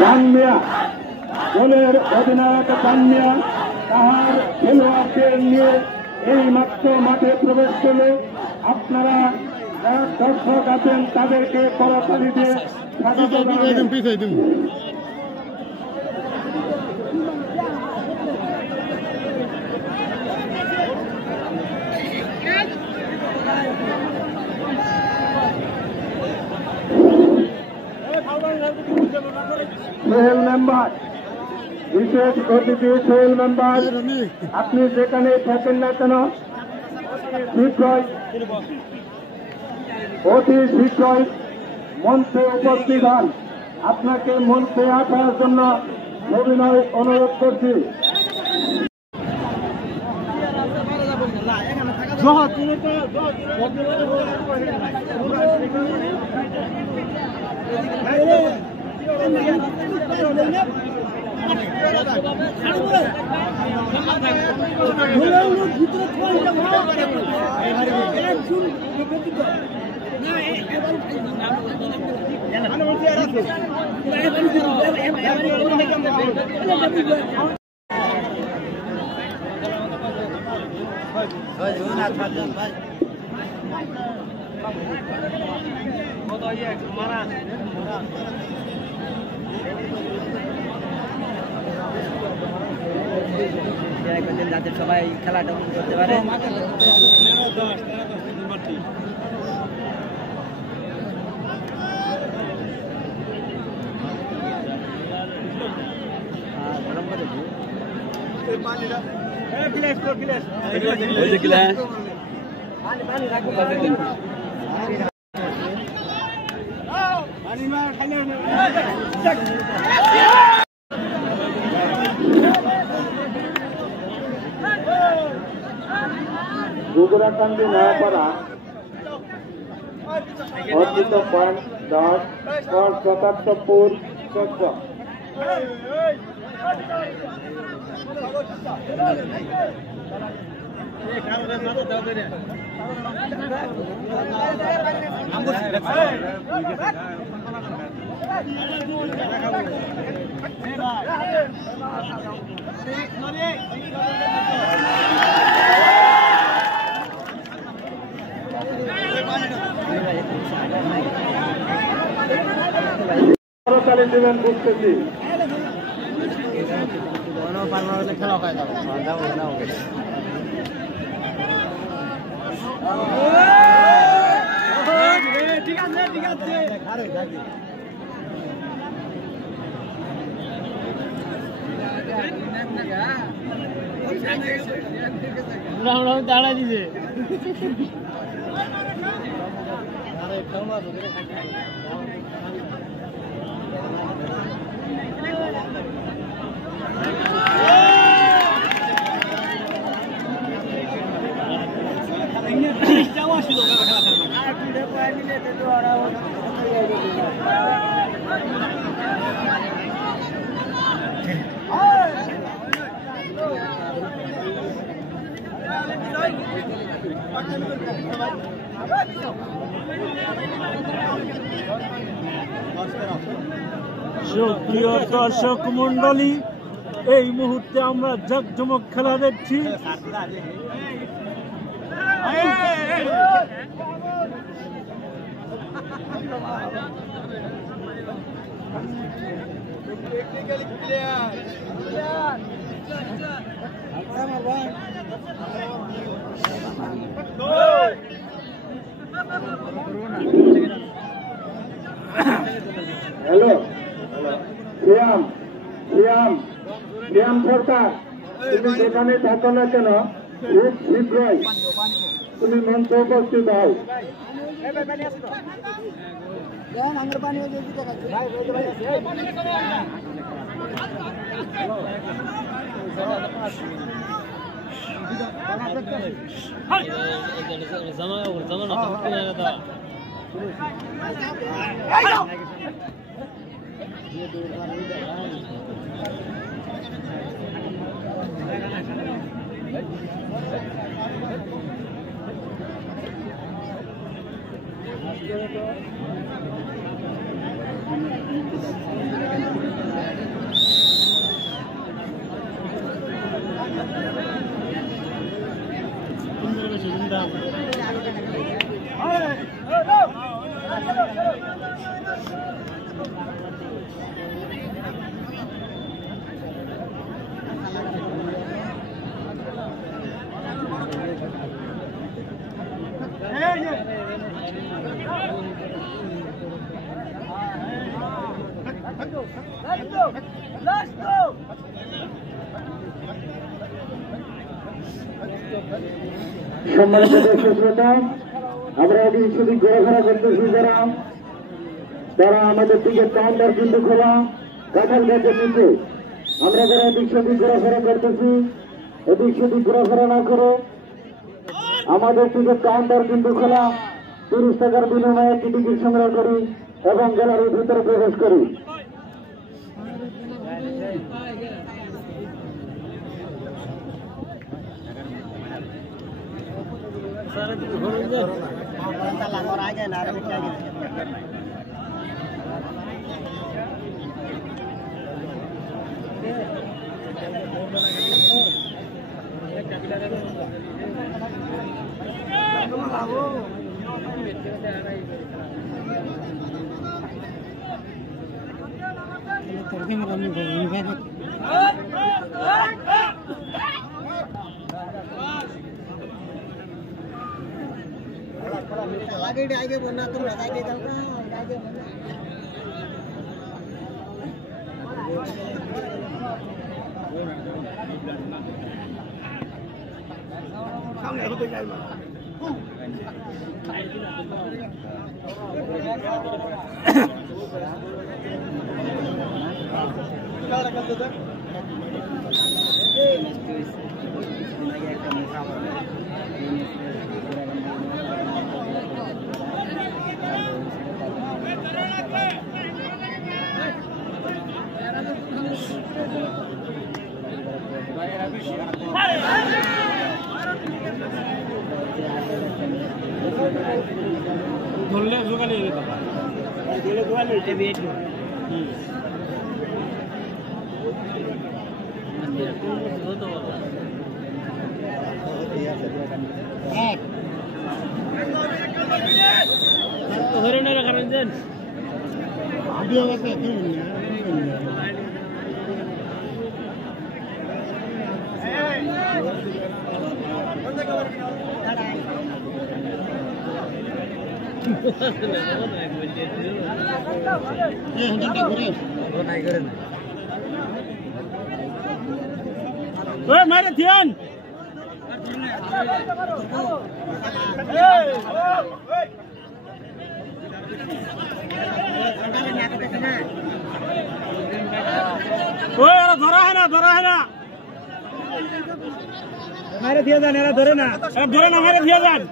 জানমিয়া দলের অধিনায়ক জানমিয়া তাহার খেলোয়াড়দের নিয়ে এই মাত্র মাঠে প্রবেশ করলে আপনারা যারা দর্শক আছেন তাদেরকে করতালি দিয়ে স্বাগত জানাবেন। সোহেল মেম্বার, বিশেষ অতিথি সোহেল মেম্বার, আপনি যেখানে থাকেন না কেন অতি শীঘ্রই মঞ্চে উপস্থিত হন। আপনাকে মঞ্চে আসার জন্য অভিনয় অনুরোধ করছি। যাতে সবাই খেলাটা করতে পারে। গুজরাকান্দি নয়াপাড়া অর্জিত পয়েন্ট 10 77 14। চালিয়ে দেবেন বুঝতেছি। খেলা হয় ঠিক আছে ঠিক আছে। দাঁড়া দিছে সুপ্রিয় দর্শক মন্ডলী, এই মুহূর্তে আমরা জাঁকজমক খেলা দেখছি। হ্যালো শ্যাম শ্যাম শ্যাম সরকার, তুমি যেখানে থাকো না কেন খুব শীঘ্রই তুমি মঞ্চে উপস্থিত হও। সম্মানিত দর্শক শ্রোতা, আমরা এদিক সেদিক ঘোরাফেরা করতেছি, যারা আমাদের দিকে কাউন্টার কিন্তু খোলা কাঁঠাল গাছের নিচে, আমরা যারা এদিক সেদিক ঘোরাফেরা করতেছি, এদিক সেদিক ঘোরাফেরা না করে আমাদের দিকে কাউন্টার কিন্তু খোলা, 30 টাকার বিনিময়ে একটি টিকিট সংগ্রহ করি এবং গ্যালারির ভিতরে প্রবেশ করি। आगे बोलना तुम आगे जाओ ना आगे सामने होते जाए ধরলে জোগাড় হয়ে গেল ধরলে জোগাড় হয়ে যাবে ধরে না রাখাবেন যেন ভিডিও আছে मारे ध्यान धरा है ना मारे दिया जान धरे ना मारे दिया जान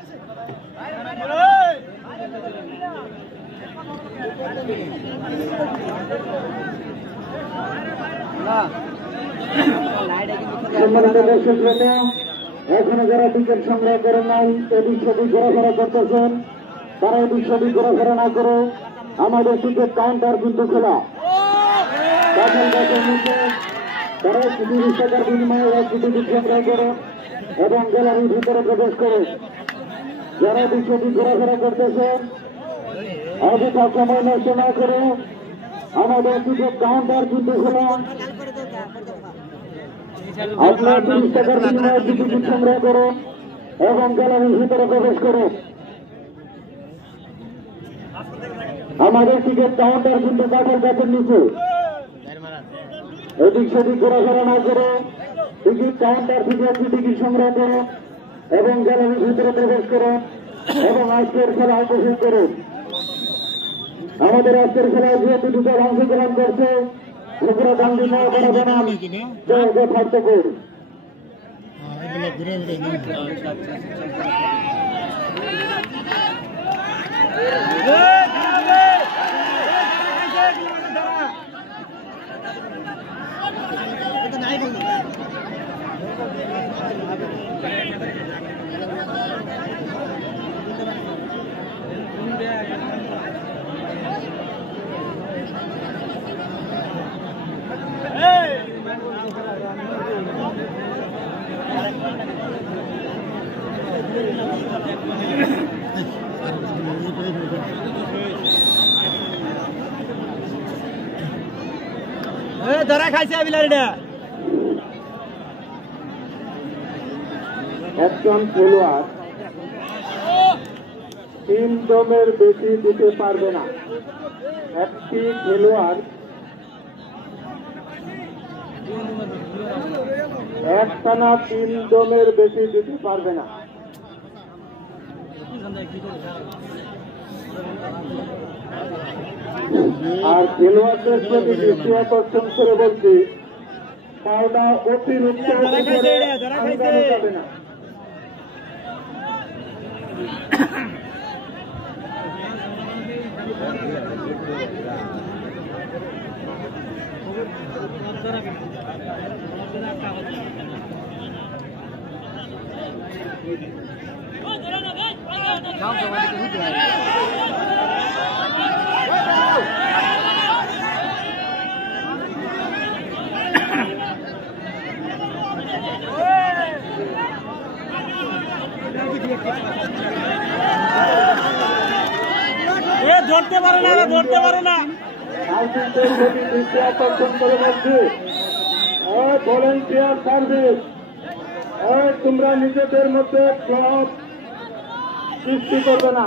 সম্মানিত দর্শক শ্রোতা, এখনো যারা টিকিট সংগ্রহ করেন নাই, এদিক সেদিক ঘোরাফেরা করতেছেন, তারা এদিক সেদিক ঘোরাফেরা না করে আমাদের টিকিট কাউন্টার কিন্তু খোলা। কাঁঠাল গাছের নিচে তারা 30 টাকার বিনিময়ে একটি টিকিট সংগ্রহ করে এবং গ্যালারির ভিতরে প্রবেশ করে। যারা এদিক সেদিক ঘোরাফেরা করতেছেন, অযথা সময় নষ্ট না করে আমাদের টিকিট কাউন্টার কিন্তু খোলা। আপনার 30 টাকার বিনিময়ে টিকিট সংগ্রহ করুন এবং গ্যালারির ভিতরে প্রবেশ করুন। আমাদের টিকিট কাউন্টার কিন্তু কাঁঠাল গাছের নিচে, এদিক সেদিক ঘোরাফেরা না করে টিকিট কাউন্টার থেকে একটি টিকিট সংগ্রহ করুন এবং গ্যালারির ভিতরে প্রবেশ করুন এবং আজকের খেলা উপভোগ করুন। আমাদের আজকের খেলায় যেহেতু দুটো অংশগ্রহণ করছে, ত্রিপুরা গান্ধী নগর বনাম জয় ঠাকুর। ধরা খাইছে বিলারিটা একজন খেলোয়াড় 3 দমের বেশি দিতে পারবে না। একটি খেলোয়াড় একটানা 3 দমের বেশি দিতে পারবে না। আর খেলোয়াড়দের প্রতি দৃষ্টি আকর্ষণ করে বলছি, পাওনা অতিরিক্ত আঙ্গানো যাবে না। ধরতে পারে না, ধরতে পারে না। দৃষ্টি আকর্ষণ করে বলছি, ভলেন্টিয়ার সার্ভিস, তোমরা নিজেদের মধ্যে ক্লাব সৃষ্টি করবে না।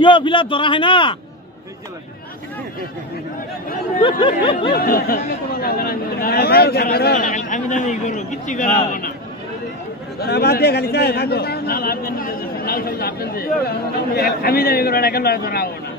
ইয়ো ফিলাপ ধরা হয় না আমি ধরা হবো না।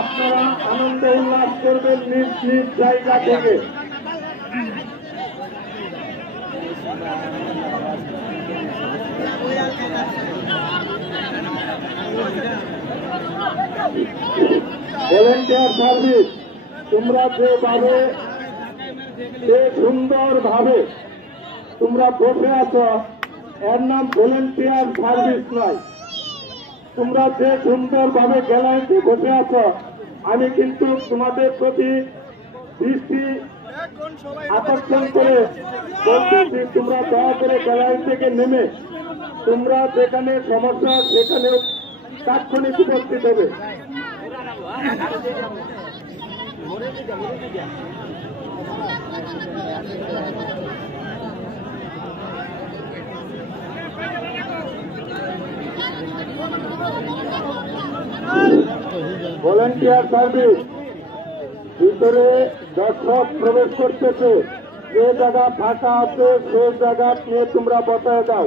আপনারা আনন্দ উল্লাস করবেন নিজ নিজ জায়গা থেকে। ভলেন্টিয়ার সার্ভিস, তোমরা যেভাবে যে সুন্দর ভাবে তোমরা বসে আছো, এর নাম ভলেন্টিয়ার সার্ভিস নয়। তোমরা যে সুন্দরভাবে গ্যালারিতে বসে আছো, আমি কিন্তু তোমাদের প্রতি দৃষ্টি আকর্ষণ করে বলতেছি, তোমরা দয়া করে গ্যালারি থেকে নেমে তোমরা যেখানে সমস্যা সেখানে তাৎক্ষণিক উপস্থিত হবে। ভলেন্টিয়ার সার্ভিস ভিতরে দর্শক প্রবেশ করতেছে, যে জায়গা ফাঁকা আছে সেই জায়গা নিয়ে তোমরা বসায় দাও।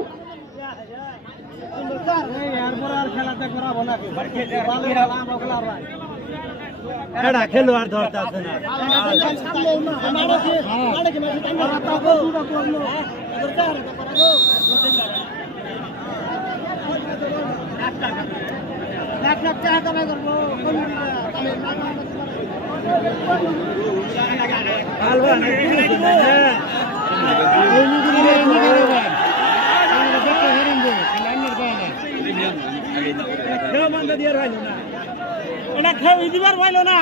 খেলোয়াড় ধরতে আছে না। দিবার পাইল না।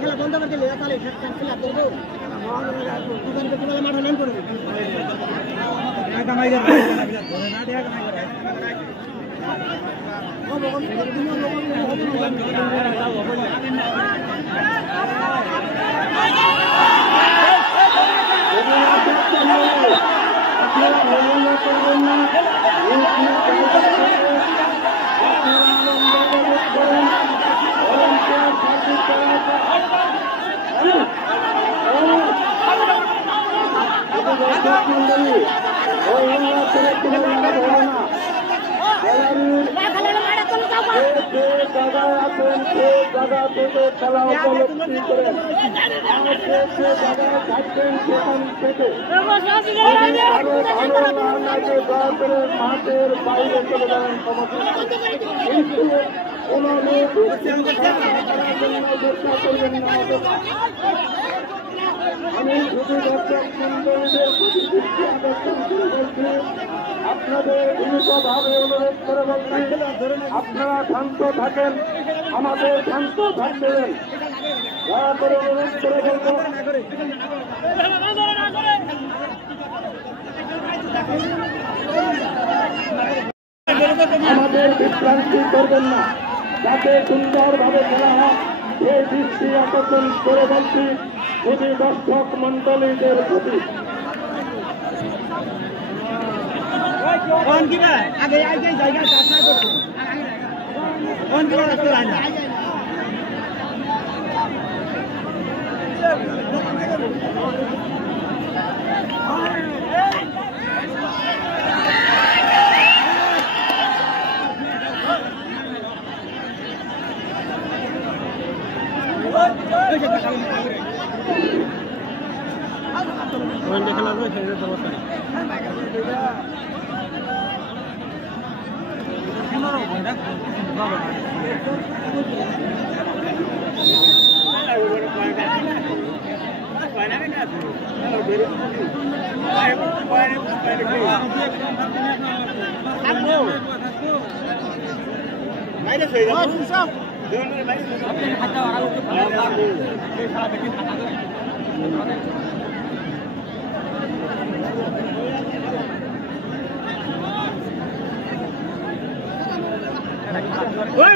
খেলা বন্ধ করে দিলে তাহলে খেলা করবো মাঠে নাম করবো। জায়গা থেকে খেলা উপলব্ধি করেন, সেখান থেকে আরো ভালো লাগে দয়া করে মাঠের বাইরে চলে যাবেন সমস্যা, কিন্তু কোন লোক চেষ্টা করবেন না। আমি শুধু দর্শক মন্ডলীদের প্রতি দৃষ্টি আকর্ষণ করে বলছি, আপনাদের বিনীতভাবে অনুরোধ করে বলছি, আপনারা শান্ত থাকেন, আমাদের শান্ত থাকবেন, দয়া করে অনুরোধ করে বলবো। আমাদের বিভ্রান্তি করবেন না, যাতে সুন্দরভাবে খেলা হয় সেই দৃষ্টি আকর্ষণ করে বলছি শুধু দর্শক মন্ডলীদের প্রতি।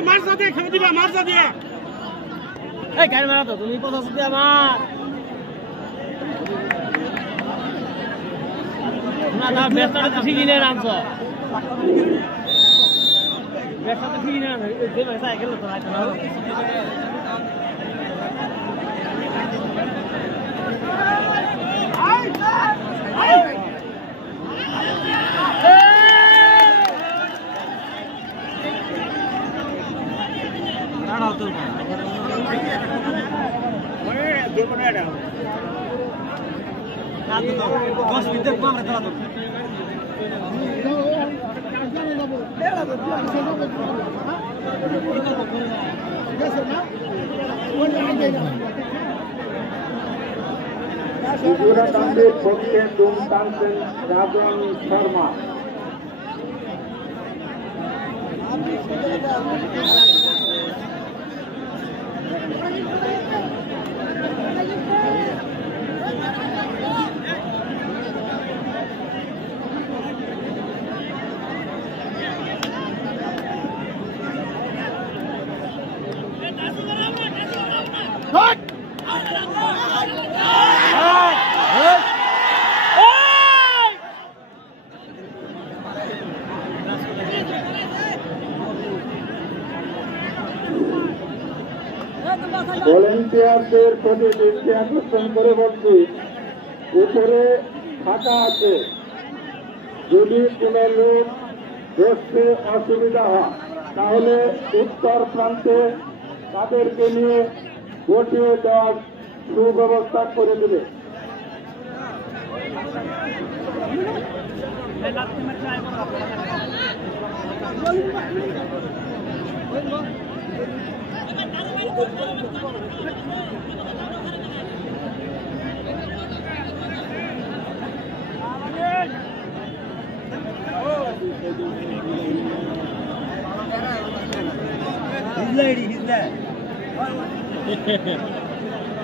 মার্চা দিয়ে খেলে দিবা, মার্চা দিয়ে গাড়ি মারা তো তুমি 50 দিয়ে আমার না না ব্যবসাটা তো ঠিকই নেই আনছো, ব্যবসা তো ঠিকই নেই যে ব্যবসা গেল তো রাইতে না গুজরাটের পক্ষে দুম টানছেন রাজন শর্মা। ভলেন্টিয়ারদের প্রতি দৃষ্টি আকর্ষণ করে বলছি, উপরে ফাঁকা আছে, যদি কোনো লোক বসতে অসুবিধা হয় তাহলে উত্তর প্রান্তে তাদেরকে নিয়ে বসিয়ে দেওয়ার সুব্যবস্থা করে দেবে।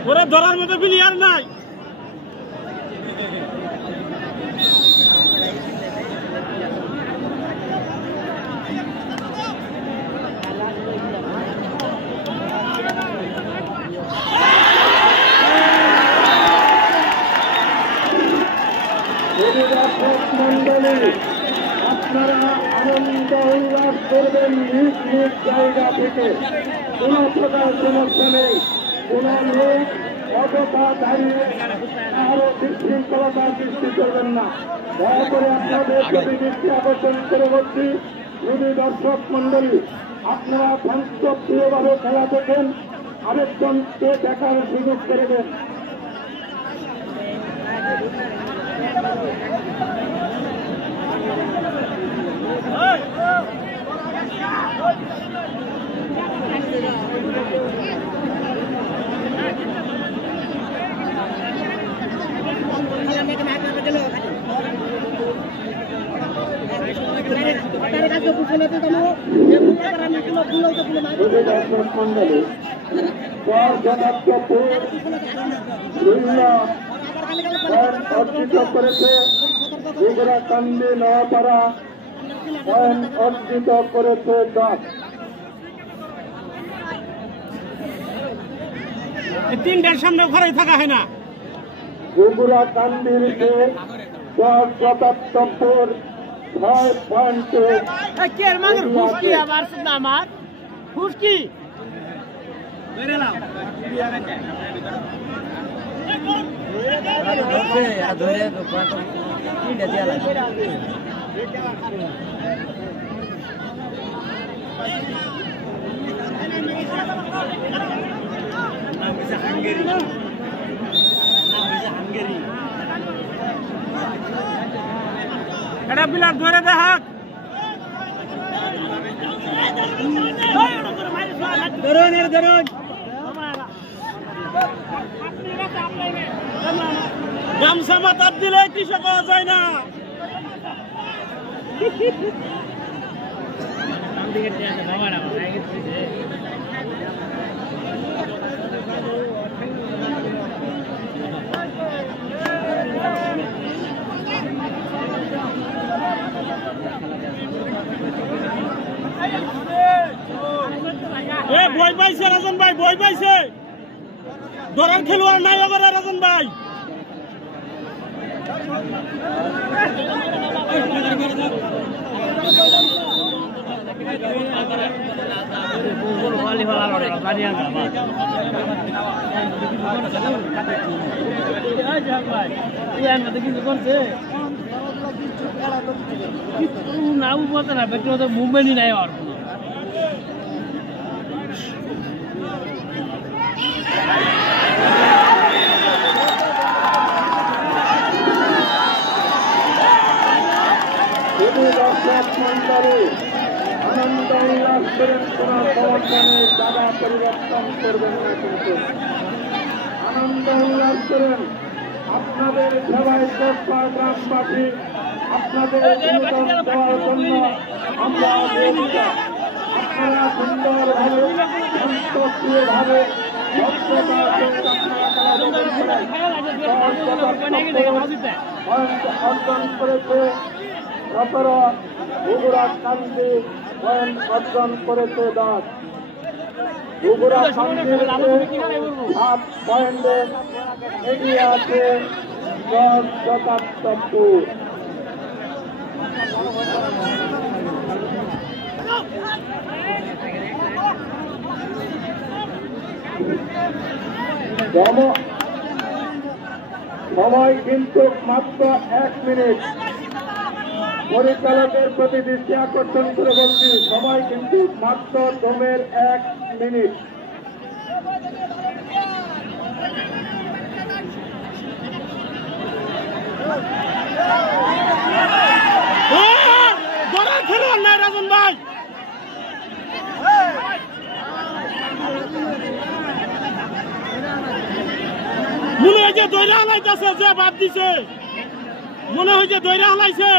ওরা ধরার মতো প্লেয়ার নাই। মন্ডলী, আপনারা আনন্দ উল্লাস করবেন নিজ নিজ জায়গা থেকে, কোন প্রকার সমস্যা নেই। কোন লোক অযথা দাঁড়িয়ে আরো বিশৃঙ্খলতা সৃষ্টি করবেন না। দয়া করে আপনাদের প্রতি দৃষ্টি আকর্ষণ করে বলছি, যদি দর্শক মন্ডলী আপনারা শান্তপ্রিয়ভাবে খেলা দেখেন, আরেকজনকে দেখার সুযোগ করে দেন। মন্ডলী অর্জিত করেছে, গুজরাকান্দি নয়াপাড়া অর্জিত করেছে 10। তিনটার সামনে ঘরে থাকা হয় না। গুজরাকান্দির 77 6 পয়েন্টে ফুসকি আবার আমার ফুসকি এটা বিলাস ধরে দেখাক। গামছা মাথার দিলে কৃষক পাওয়া যায় না। ভয় পাইছে রাজন ভাই, ভয় পাইছে। ধরার খেলোয়াড় নাই আবার রাজন ভাই। নাও বলতে না, ব্যক্তিগত মুভমেন্টই নাই আর কোনো। আনন্দ উল্লাস করেন, কোন সমর্থনের জায়গা পরিবর্তন করবেন না। কিন্তু আনন্দ উল্লাস করেন। আমাদের সবাই গ্রামবাসী আপনাদের অনুদান দেওয়ার জন্য আমরা আপনারা সুন্দরভাবে শান্তপ্রিয়ভাবে অর্জন করেছে 17 বগুড়া কান্দি পয়েন্ট অর্জন করেছে 10 বগুড়া কান্দি 7 পয়েন্টে এগিয়ে আছে 10-77। সময় কিন্তু মাত্র 1 মিনিট। পরিচালকের প্রতি দৃষ্টি আকর্ষণ করে বলছি, সময় কিন্তু মাত্র দমের 1 মিনিট। রাজন ভাই মনে হয় যে দৈরা হালাইতেছে, যে বাদ দিছে মনে হয় যে দৈরা হালাইছে।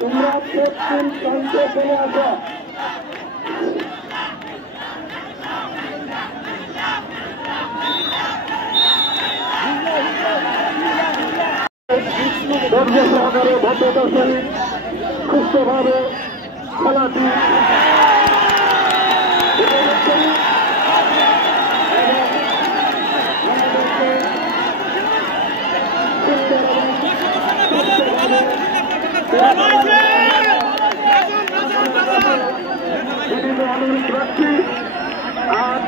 তোমরা প্রত্যেক প্রান্তে চলে আসো। ধৈর্য সহকারে ভদ্রতার সহিত সুস্থভাবে খেলাটি প্রার্থী আর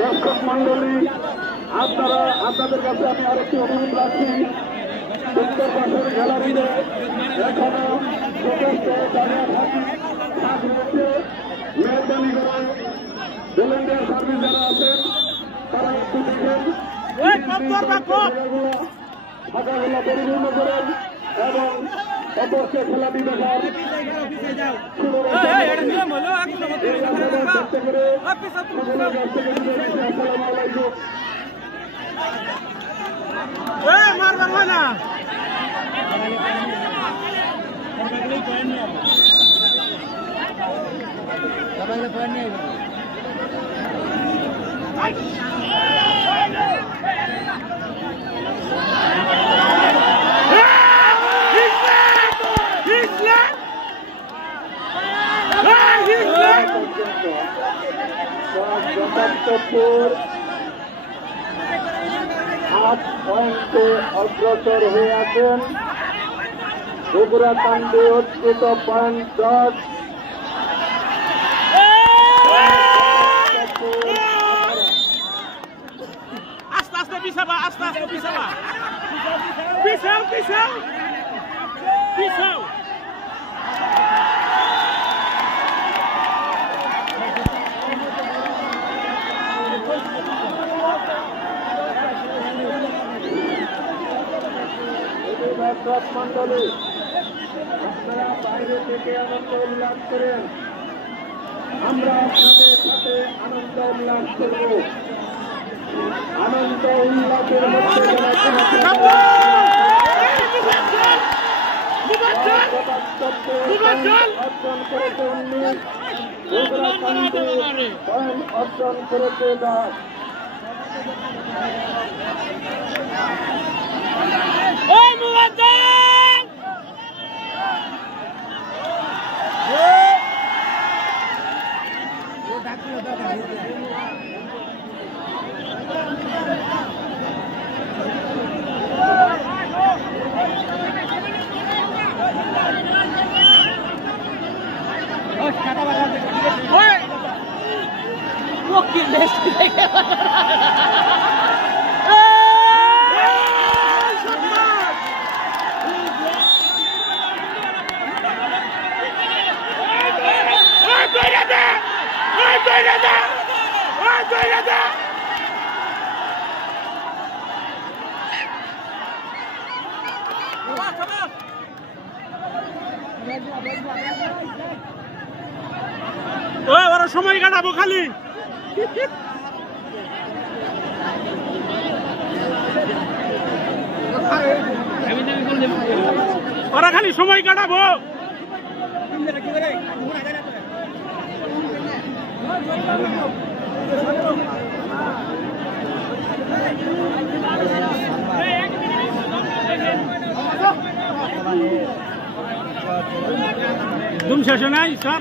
দর্শক মন্ডলী, আপনাদের কাছে আমি আরেকটি অনুরোধ রাখছি, উত্তর পাশের গ্যালারিতে এখনো যথেষ্ট জায়গা রয়েছে। মেহরবানি করে ভলেন্টিয়ার সার্ভিস যারা আছেন তারা একটু দেখেন, ফাঁকাগুলো পরিপূর্ণ করেন এবং অপরকে খেলাটি দেখার মারবার হয় না। পঁচাত্তর 8 পয়েন্টে অগ্রসর হয়ে আছেন। বগুড়া কান্দি অর্জিত পয়েন্ট 10। আস্তে আস্তে পিছাবা, আস্তে আস্তে পিছাবা, পিছাও পিছাও পিছাও। দর্শক মন্ডলী, আপনারা বাইরে থেকে আনন্দ উল্লাস করেন, আমরা আপনাদের সাথে আনন্দ উল্লাস করব। আনন্দ উল্লাসের মধ্যে অর্জন করেছে 19, বগুড়া কান্দি পয়েন্ট অর্জন করেছে 10। ওই মুবাজ্জল ওরা সময় কাটাবো খালি ওরা খালি সময় কাটাবো तुम শেষে নাই স্যার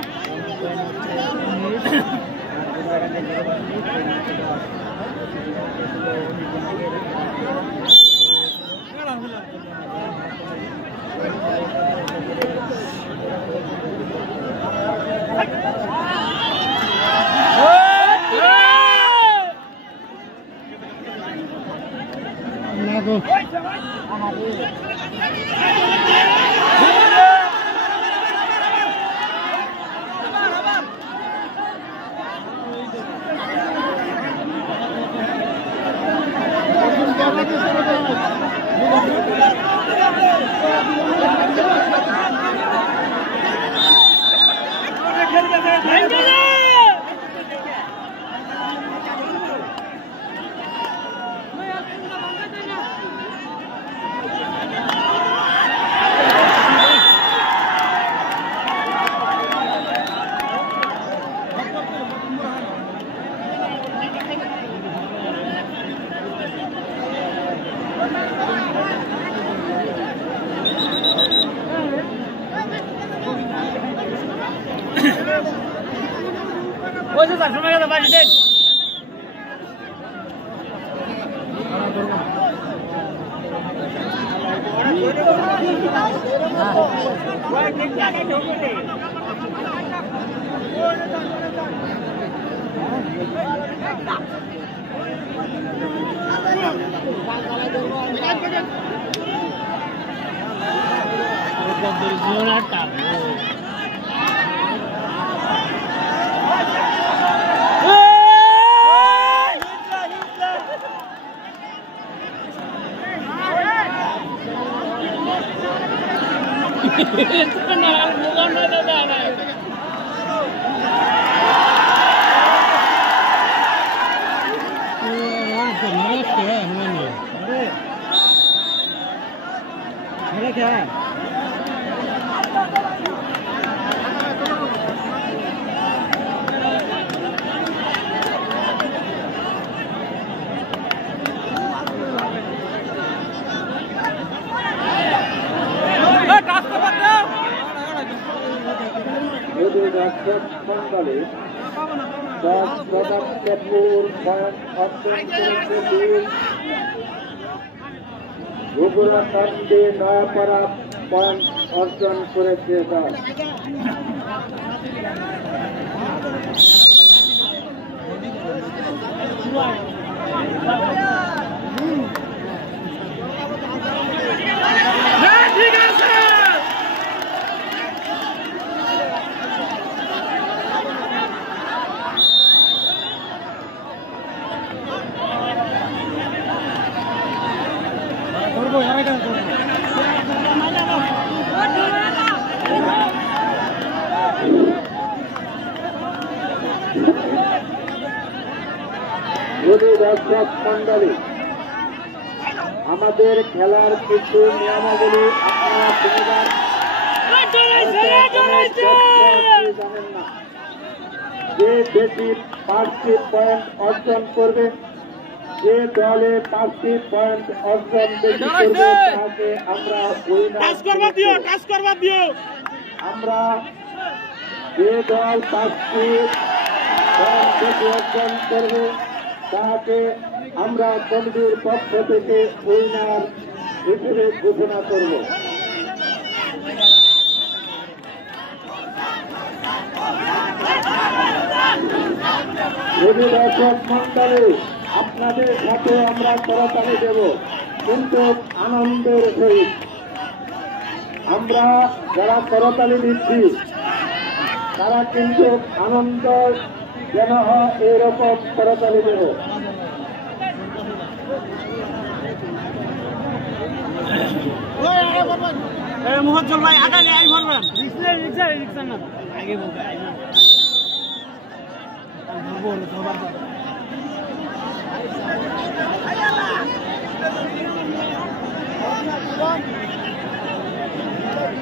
বগুড়া কান্দে নয়াপাড়া পয়েন্ট অর্জন করেছে। দর্শক মন্ডলী, আমাদের খেলার কিছু নিয়মাবলী আপনারা জানেন না। যে বেশি 5টি পয়েন্ট অর্জন করবে, যে দলে 5টি পয়েন্ট অর্জন বেশি করবে তাকে আমরা আমরা যে দল 5টি পয়েন্ট বেশি অর্জন করবে তাকে আমরা কমিটির পক্ষ থেকে উইনার হিসেবে ঘোষণা করব। যদি দর্শক মন্ডলী আপনাদের সাথে আমরা করতালি দেব, কিন্তু আনন্দের সহিত। আমরা যারা করতালি দিচ্ছি তারা কিন্তু আনন্দ যেন হয় এইরকম করতালি দেব। মুহজ্জল ভাই আগালে আই বলবেন রিক্সা না আগে বলবে আই না বল সবার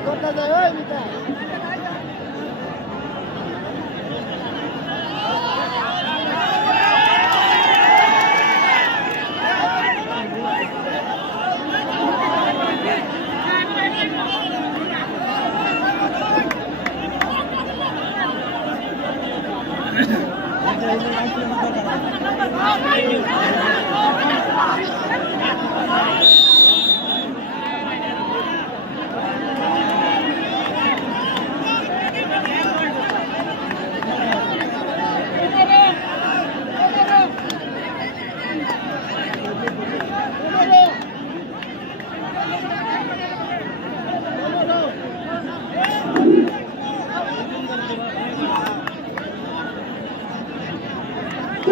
করতে যায় ওই মিটা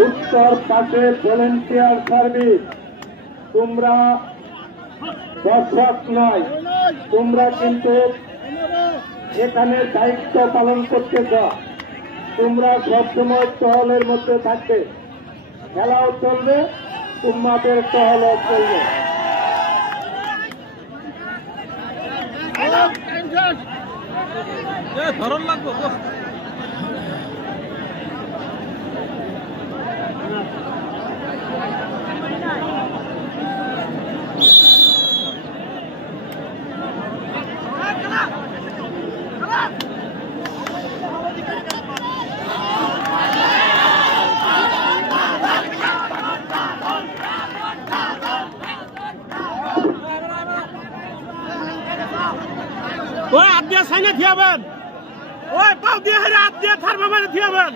উত্তর পাশে ভলেন্টিয়ার সার্ভিস, তোমরা দর্শক নয়, তোমরা কিন্তু এখানে দায়িত্ব পালন করতেছ। তোমরা সবসময় টহলের মধ্যে থাকবে, খেলাও চলবে, তোমাদের টহলও চলবে। ধরন লাগবো ওই হাত দিয়ে সাইনে থিয়াবেন, ওই পাও দিয়ে হাত দিয়ে থারবা মানে থিয়াবেন।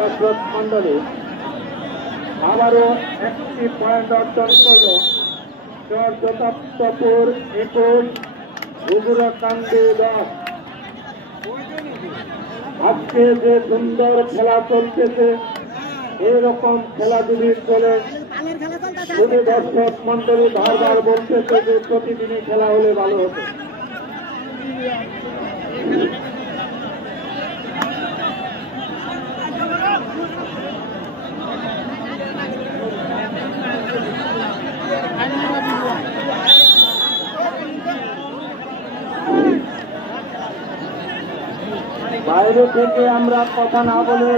দর্শক মন্ডলী আবারও একটি পয়েন্ট অর্জন করল প্রতাপপুর 21, বগুড়াকান্দি 10। আজকে যে সুন্দর খেলা চলতেছে, এরকম খেলা যদি চলে, যদি দর্শক মন্ডলী বারবার বলতেছে যে প্রতিদিনই খেলা হলে ভালো হতো। বাইরে থেকে আমরা কথা না বলে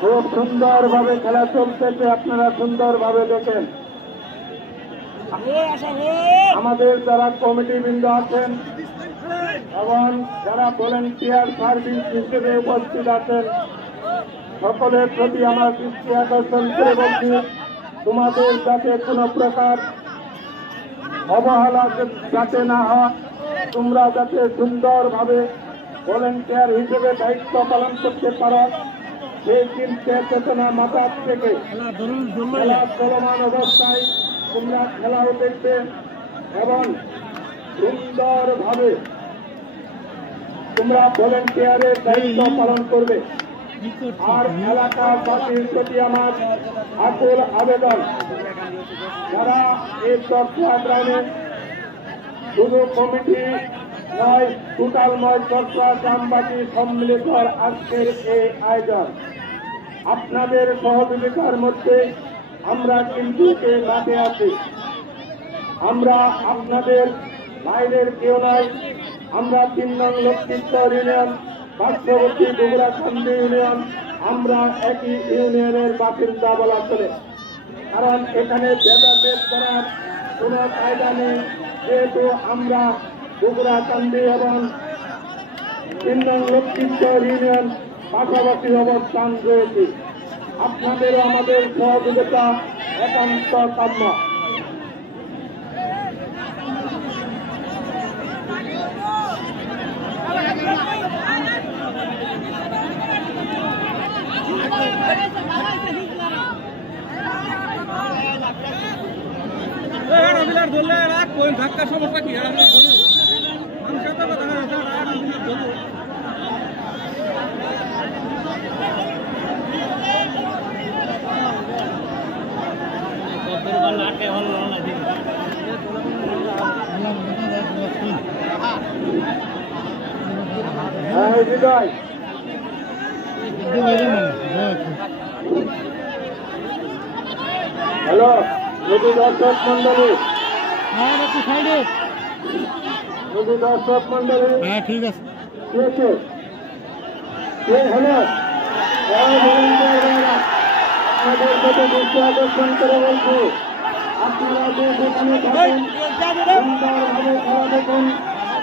খুব সুন্দরভাবে খেলা চলতেছে, আপনারা সুন্দরভাবে দেখেন। আমাদের যারা কমিটিবৃন্দ আছেন এবং যারা ভলেন্টিয়ার সার্ভিস হিসেবে উপস্থিত আছেন, সকলের প্রতি আমার দৃষ্টি আকর্ষণ করে বলছি, তোমাদের যাতে কোনো প্রকার অবহেলা যাতে না হয়, তোমরা যাতে সুন্দরভাবে ভলেন্টিয়ার হিসেবে দায়িত্ব পালন করতে পারো, সেই চিন্তা চেতনা মাথা থেকে খেলা চলমান অবস্থায় তোমরা খেলাও দেখবে এবং সুন্দরভাবে তোমরা ভলেন্টিয়ারের দায়িত্ব পালন করবে। আর এলাকাবাসীর প্রতি আমার আকুল আবেদন, যারা এই চর্চা গ্রামে শুধু কমিটি নয়, টোটালময় চর্চা গ্রামবাসী সম্মিলিত আজকের এই আয়োজন, আপনাদের সহযোগিতার মধ্যে আমরা কিন্তু এই মাঠে আছি। আমরা আপনাদের বাইরের কেউ নয়। আমরা 3 নং লক্ষ্মীশ্বর ইউনিয়ন, পার্শ্ববর্তী বগুড়াকান্দি ইউনিয়ন, আমরা একই ইউনিয়নের বাসিন্দা বলা চলে। কারণ এখানে ভেদাভেদ করার কোন কায়দা নেই, যেহেতু আমরা বগুড়াকান্দি এবং 3 নং লক্ষ্মীশ্বর ইউনিয়ন পাশাপাশি অবস্থান রয়েছে। আপনাদেরও আমাদের সহযোগিতা একান্ত কাম্য। ধাক্কা সমস্যা কি বিজয় হ্যালো যদি দর্শক মন্ডলী, যদি দর্শক মন্ডলী, ঠিক আছে হলো আপনাদের প্রতি দৃষ্টি আকর্ষণ করে বলছি, আপনারা যে যেখানে থাকেন সুন্দরভাবে খেলা দেখুন,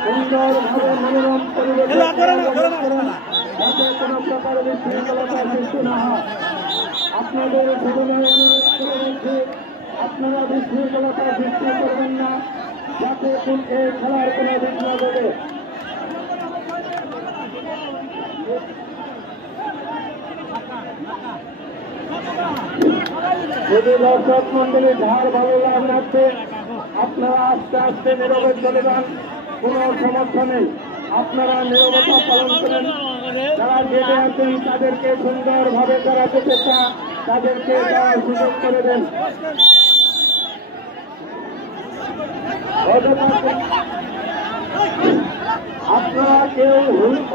সুন্দরভাবে মনোরম পরিবেশ যাতে কোনো প্রকার বিশৃঙ্খলতা সৃষ্টি না হয়। আপনাদের সুবিধায় অনুরোধ করে বলছি, আপনারা বিশৃঙ্খলতা সৃষ্টি করবেন না, যাতে এই খেলার কোনো বিঘ্ন ঘটে। যদি দর্শক মন্ডলী ধার ভালো লাগছে, আপনারা আস্তে আস্তে নীরবে চলে যান, কোনো সমস্যা নেই। আপনারা নীরবতা পালন করেন। যারা গেটে আছেন তাদেরকে সুন্দরভাবে যারা যেতে চান তাদেরকে যাওয়ার সুযোগ করে দেন। আপনারা কেউ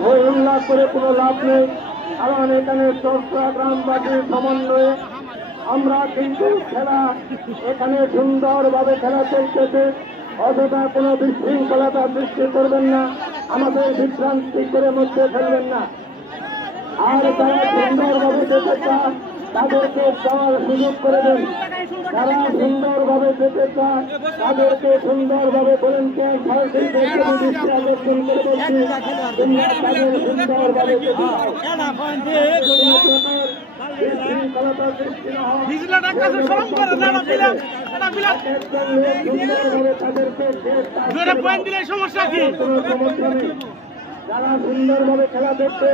হই হুল্লা করে কোনো লাভ নেই, কারণ এখানে 10টা গ্রামবাসীর সমন্বয়ে আমরা কিন্তু খেলা এখানে সুন্দরভাবে খেলা চলতেছে। অযথা কোনো বিশৃঙ্খলতা সৃষ্টি করবেন না, আমাদের বিভ্রান্তি করে মধ্যে ফেলবেন না। আর যারা সুন্দরভাবে যেতে চান তাদেরকে যাওয়ার সুযোগ করে দেন। যারা সুন্দরভাবে যেতে চান তাদেরকে সুন্দরভাবে বলেন, দৃষ্টি আকর্ষণ করে বলছি, তোমরা তাদের সুন্দরভাবে যেতে চাও, বিশৃঙ্খলতা সৃষ্টি না হয় সুন্দরভাবে তাদেরকে সমস্যা কি? সমস্যা নেই। যারা সুন্দরভাবে খেলা দেখছে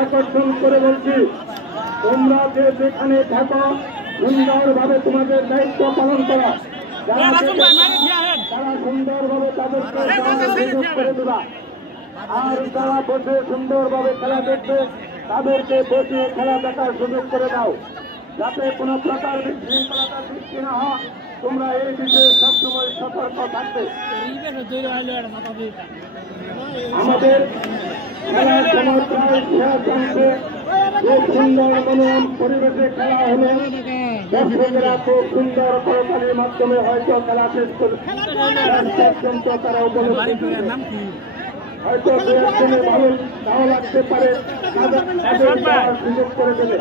আকর্ষণ করে বলছি, তোমরা যে যেখানে থাকো সুন্দরভাবে তোমাদের দায়িত্ব পালন করা। তারা সুন্দরভাবে তাদেরকে সুযোগ করে দেবা। আর যারা বসে সুন্দরভাবে খেলা দেখবে তাদেরকে বসে খেলা দেখার সুযোগ করে দাও, যাতে কোনো প্রকার বিশৃঙ্খলতা সৃষ্টি না হয়। তোমরা এই বিষয়ে সবসময় সতর্ক থাকবে। আমাদের খেলার সময় প্রায় শেষ অংশে খুব সুন্দর মনোরম পরিবেশে খেলা হলো। দর্শকেরা খুব সুন্দর করতালির মাধ্যমে হয়তো খেলা শেষ পর্যন্ত তারা উপলব্ধি হয়তো দু একজনের ভালো লাগতে পারে, তাদের সুযোগ করে দেবে।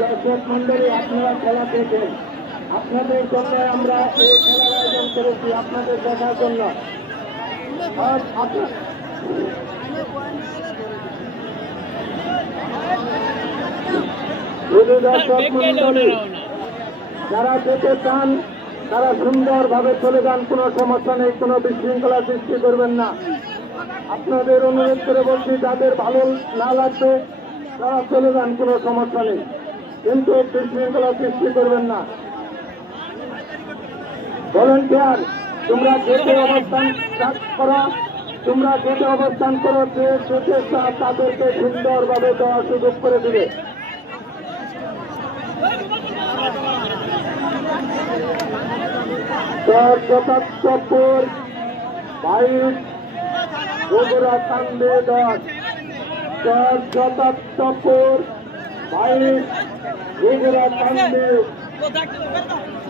দর্শক মন্ডলী, আপনারা খেলা দেখেন, আপনাদের জন্য আমরা এই খেলার আয়োজন করেছি, আপনাদের দেখার জন্য। দর্শক মণ্ডলী, যারা যেতে চান তারা সুন্দরভাবে চলে যান, কোনো সমস্যা নেই, কোনো বিশৃঙ্খলা সৃষ্টি করবেন না। আপনাদের অনুরোধ করে বলছি, যাদের ভালো না লাগবে তারা চলে যান, কোনো সমস্যা নেই, কিন্তু বিশৃঙ্খলা সৃষ্টি করবেন না। ভলেন্টিয়ার, তোমরা গেটে অবস্থান করো, তোমরা গেটে অবস্থান করো, যে যেতে চান তাদেরকে সুন্দরভাবে দেওয়ার সুযোগ করে দিবে। চর বাইশ বগুড়া কান্দে 10, চর 22 বগুড়া কান্দে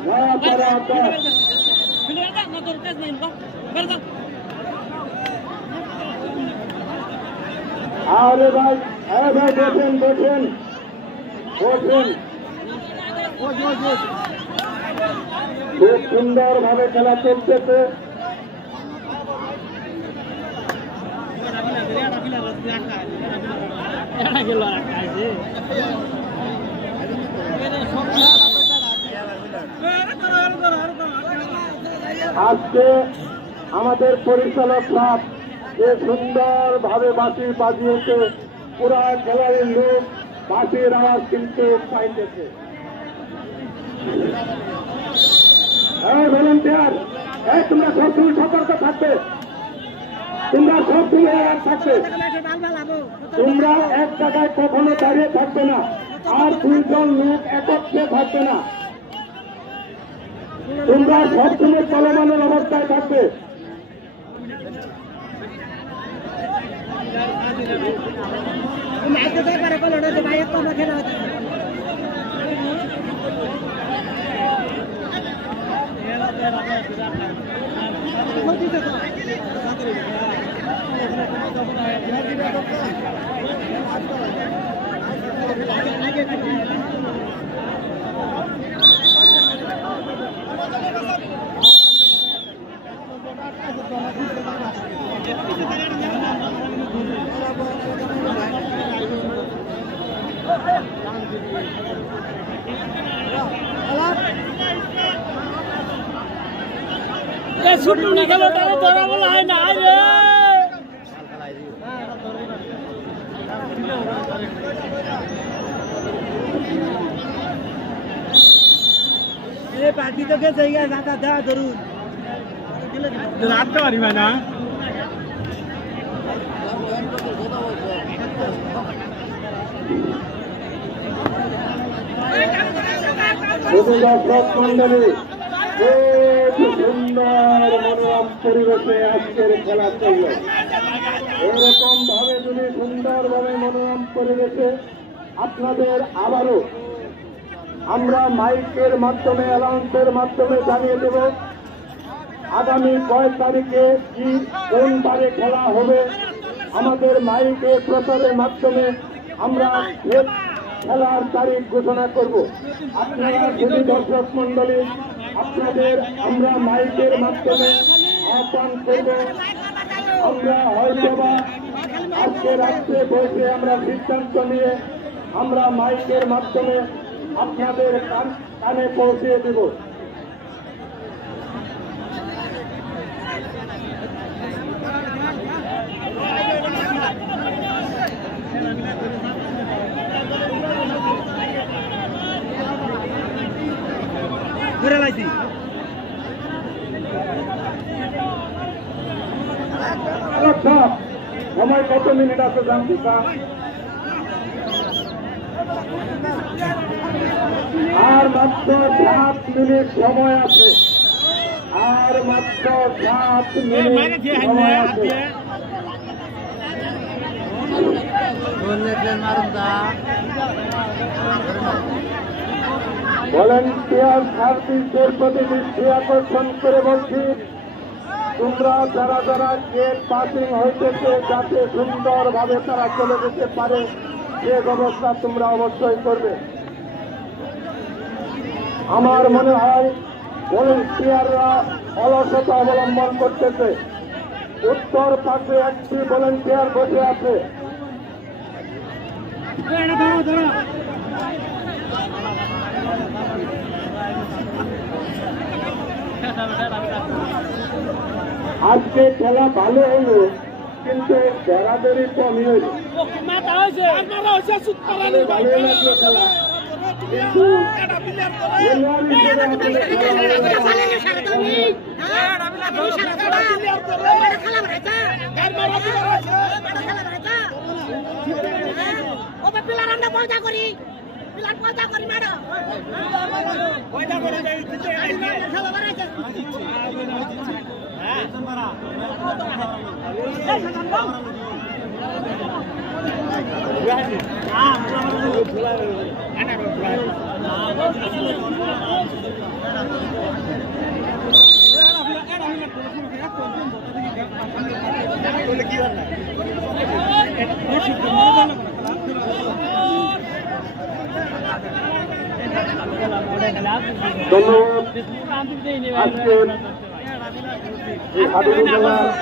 নয়াপাড়া 10। আরে ভাই, হ্যাঁ ভাই, দেখেন দেখেন দেখেন, খুব সুন্দর ভাবে খেলা চলতেছে। আজকে আমাদের পরিচালক সাহেব যে সুন্দর ভাবে বাঁশি বাজিয়েছে, পুরা খেলার লোক বাঁশির আওয়াজ কিন্তু পাইতেছে। ভলেন্টিয়ার, তোমরা সবসময় সতর্ক থাকবে, তোমরা সবসময় এক থাকবে, তোমরা এক জায়গায় কখনো দাঁড়িয়ে থাকবে না, আর 2 জন লোক একত্রে থাকবে না, তোমরা সবসময় চলমানের অবস্থায় থাকবে। ছুটুনি খেলাটা ধরা বলা হয় না রে পার্টি তোকে জায়গা জায়গা দেওয়া ধরুন রাখতে পারি না। দর্শক মন্ডলী, সুন্দর মনোরম পরিবেশে আজকের খেলা চলল। এরকম ভাবে যদি সুন্দরভাবে মনোরম পরিবেশে আপনাদের আবারও আমরা মাইকের মাধ্যমে, অ্যানাউন্সের মাধ্যমে জানিয়ে দেব আগামী 6 তারিখে কি কোন বারে খেলা হবে। আমাদের মাইকে প্রচারের মাধ্যমে আমরা খেলার তারিখ ঘোষণা করব। আপনারা যদি দর্শক মন্ডলী, আপনাদের আমরা মাইকের মাধ্যমে আহ্বান করব। আমরা হয়তোবা আজকে রাত্রে বসে আমরা সিদ্ধান্ত নিয়ে আমরা মাইকের মাধ্যমে আপনাদের কানে পৌঁছে দেব। সময় কত মিনিট আছে জানতে চান? আর মাত্র 7 মিনিট সময় আছে, আর মাত্র 7 মিনিট সময় আছে। ভলেন্টিয়ার সার্ভিসের প্রতি দৃষ্টি আকর্ষণ করে বলছি, তোমরা যারা যারা গেট পাসিং হইতেছে যাতে সুন্দরভাবে তারা চলে যেতে পারে সে ব্যবস্থা তোমরা অবশ্যই করবে। আমার মনে হয় ভলেন্টিয়াররা অলসতা অবলম্বন করতেছে। উত্তর পাশে একটি ভলেন্টিয়ার বসে আছে, আজকে খেলা ভালো হলো, কিন্তু বেড়াদেরই কমই হইল। ভালোই লাগলো খেলা, কিন্তু খেলোয়াড় হিসেবে আসলে পিলার আমরা পয়দা করি, পিলার পয়দা করি ম্যাডাম পয়দা করে খেলা বাড়াইছে।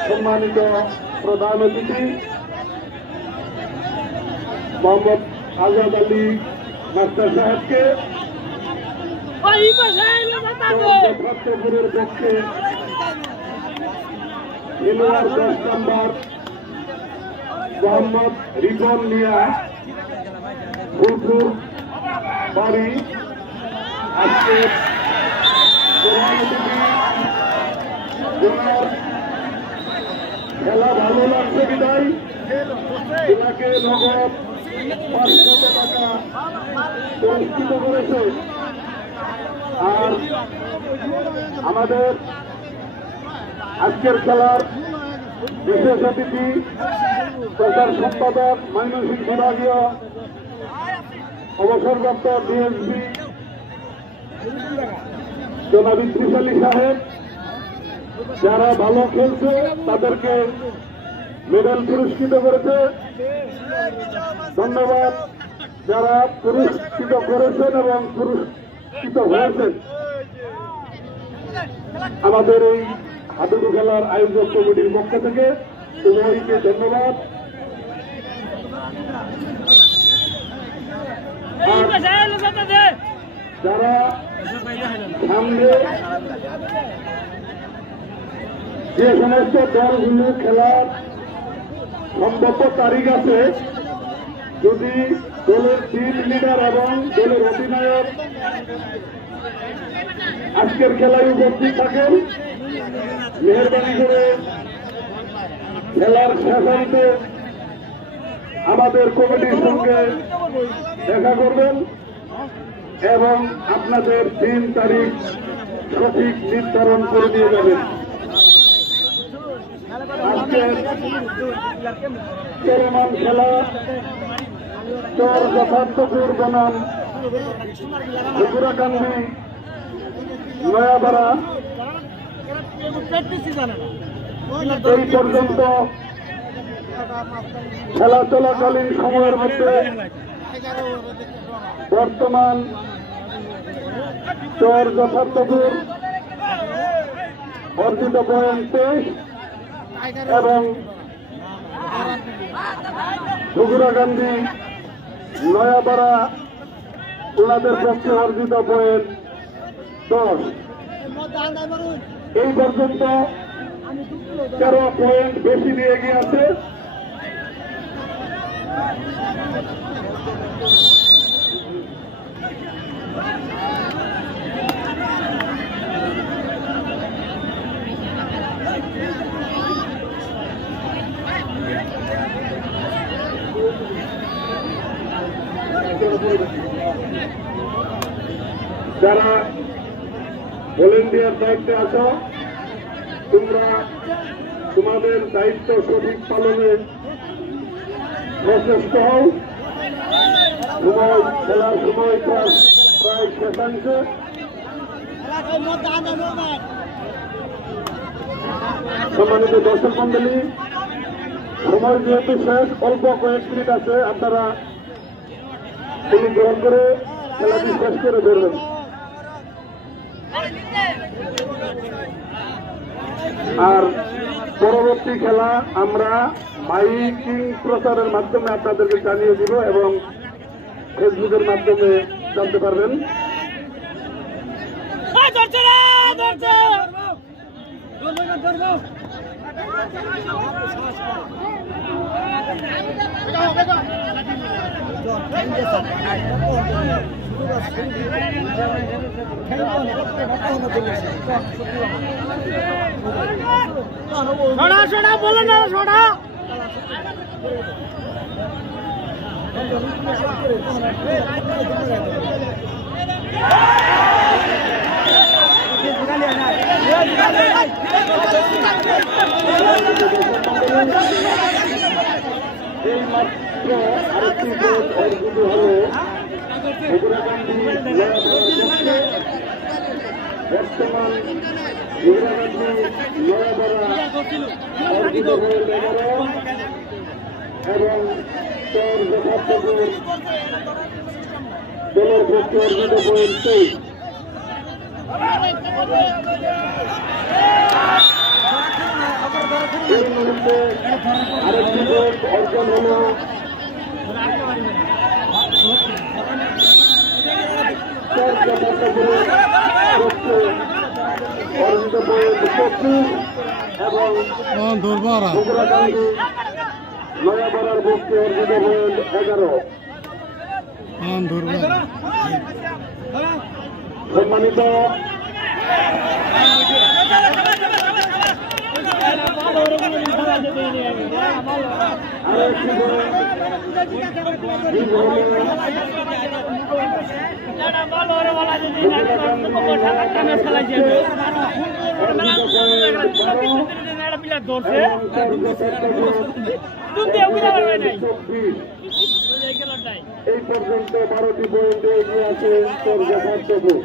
সম্মানিত প্রধান অতিথি মোহাম্মদ আজাদ আলী মাস্টার সাহেবকে ছাত্রপুরের পক্ষে খেলোয়াড় 10 নম্বর মোহাম্মদ রিপন মিয়া ফুলপুর বাড়ি আজকে খেলা ভালো লাগছে বিদায় ওনাকে নগদ 500 টাকা পুরস্কৃত করেছে। আর আমাদের আজকের খেলার বিশেষ অতিথি প্রচার সম্পাদক ময়মনসিংহ বিভাগীয় অবসরপ্রাপ্ত ডিএসপি জনাব ইদ্রিস আলী সাহেব, যারা ভালো খেলছে তাদেরকে মেডেল পুরস্কৃত করেছে। ধন্যবাদ যারা পুরস্কৃত করেছেন এবং পুরস্কৃত হয়েছেন। আমাদের এই হাডুডু খেলার আয়োজক কমিটির পক্ষ থেকে উভয়কে ধন্যবাদ। যারা সামনে যে সমস্ত দলগুলো খেলার সম্ভাব্য তারিখ আছে, যদি দলের টিম লিডার এবং দলের অধিনায়ক আজকের খেলায় উপস্থিত থাকেন, মেহরবানি করে খেলার শেষান্তে আমাদের কমিটির সঙ্গে দেখা করবেন এবং আপনাদের দিন তারিখ সঠিক নির্ধারণ করে দিয়ে যাবেন। আজকের চলমান খেলা চর যথার্থপুর বনাম ত্রিপুরাকান্দি নয়াপাড়া এই পর্যন্ত খেলা চলাকালীন সময়ের মধ্যে বর্তমান চর যথার্থপুর অর্জিত পয়েন্ট 23 এবং ত্রিপুরাকান্দি নয়াপাড়া ওনাদের পক্ষে অর্জিত পয়েন্ট 10। এই পর্যন্ত 13 পয়েন্ট বেশি নিয়ে গিয়ে আছে। যারা ভলেন্টিয়ার দায়িত্বে আছো, তোমরা তোমাদের দায়িত্ব সঠিক পালনে সচেষ্ট হও। খেলার সময় প্রায় শেষাংশে। সম্মানিত দর্শক মন্ডলী, সময় যেহেতু শেষ, অল্প কয়েক মিনিট আছে, আপনারা অনুগ্রহ করে খেলাটি শেষ করে বেরবেন। আর পরবর্তী খেলা আমরা মাইকিং প্রচারের মাধ্যমে আপনাদেরকে জানিয়ে দিব এবং ফেসবুকের মাধ্যমে জানতে পারবেন। বলে না ছড়া এই মাত্র আরেকটি গোল অর্জিত হল ইন্দিরাগান্ধী বর্তমান ইন্দিরাগান্ধী নয়াপাড়া অর্জিত গোল 11 এবং চর যথার্থপুর দলের পক্ষে অর্জিত গোল 23। এই মুহূর্তে আরেকটি গোল অর্জন হল অর্জিত গোল 25 এবং ইন্দিরাগান্ধী নয়াপাড়ার পক্ষে অর্জিত গোল 11। সম্মানিত এই পর্যন্ত 12টি পয়েন্টে এগিয়ে আছে চর যথার্থপুর।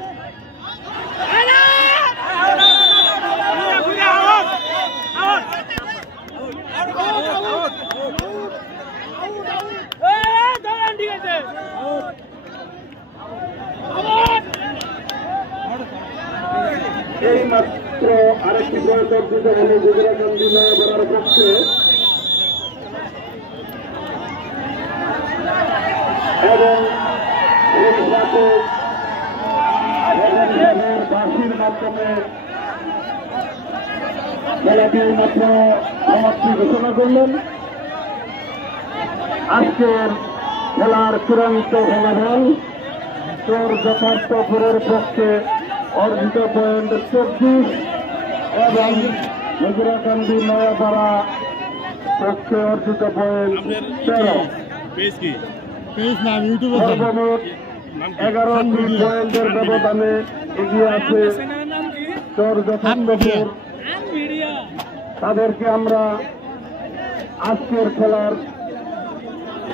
এই মাত্র আরেকটি পয়েন্ট অর্জিত হল ইন্দিরাগান্ধী নয়াপাড়ার পক্ষে এবং বাসির মাধ্যমে খেলাটি মাত্র সমাপ্তি ঘোষণা করলেন। আজকের খেলার চূড়ান্ত ফলাফল চর যথার্থপুরের পক্ষে অর্জিত পয়েন্ট 24 এবং ইন্দিরাগান্ধী নয়াপাড়া পক্ষে অর্জিত পয়েন্ট 13। সর্বমোট 11টি পয়েন্টের ব্যবধানে এগিয়ে আছে চর যথার্থপুর। তাদেরকে আমরা আজকের খেলার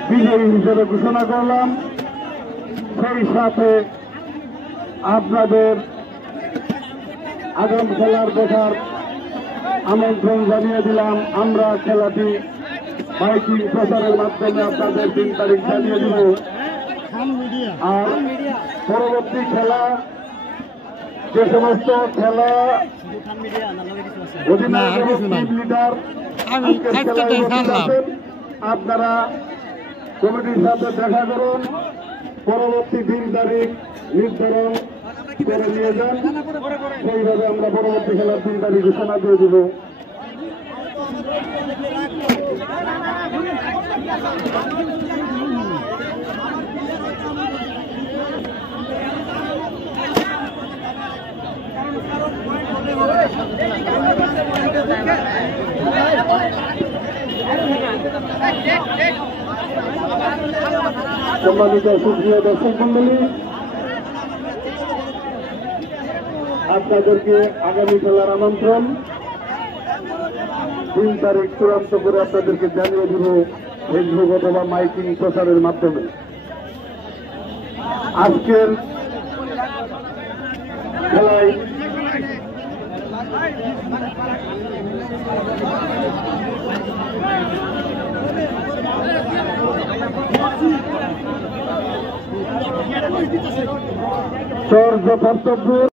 বিজয়ী হিসেবে ঘোষণা করলাম। সেই সাথে আপনাদের আগাম খেলার দেখার আমন্ত্রণ জানিয়ে দিলাম। আমরা খেলাটি মাইকিং প্রচারের মাধ্যমে আপনাদের 3 তারিখ জানিয়ে দেব। আর পরবর্তী খেলা যে সমস্ত খেলা লিডার আপনারা কমিটির সাথে দেখা করুন, পরবর্তী 3 তারিখ নির্ধারণ করে নিয়ে যান। সেইভাবে আমরা পরবর্তী খেলার 3 তারিখ ঘোষণা দিয়ে দেব। সম্মানিত সুপ্রিয় দর্শক মন্ডলী, আপনাদেরকে আগামী খেলার আমন্ত্রণ 3 তারিখ চূড়ান্ত করে আপনাদেরকে জানিয়ে দেব ফেসবুক অথবা মাইকিং প্রচারের মাধ্যমে। আজকের খেলায় চর যথার্থপুর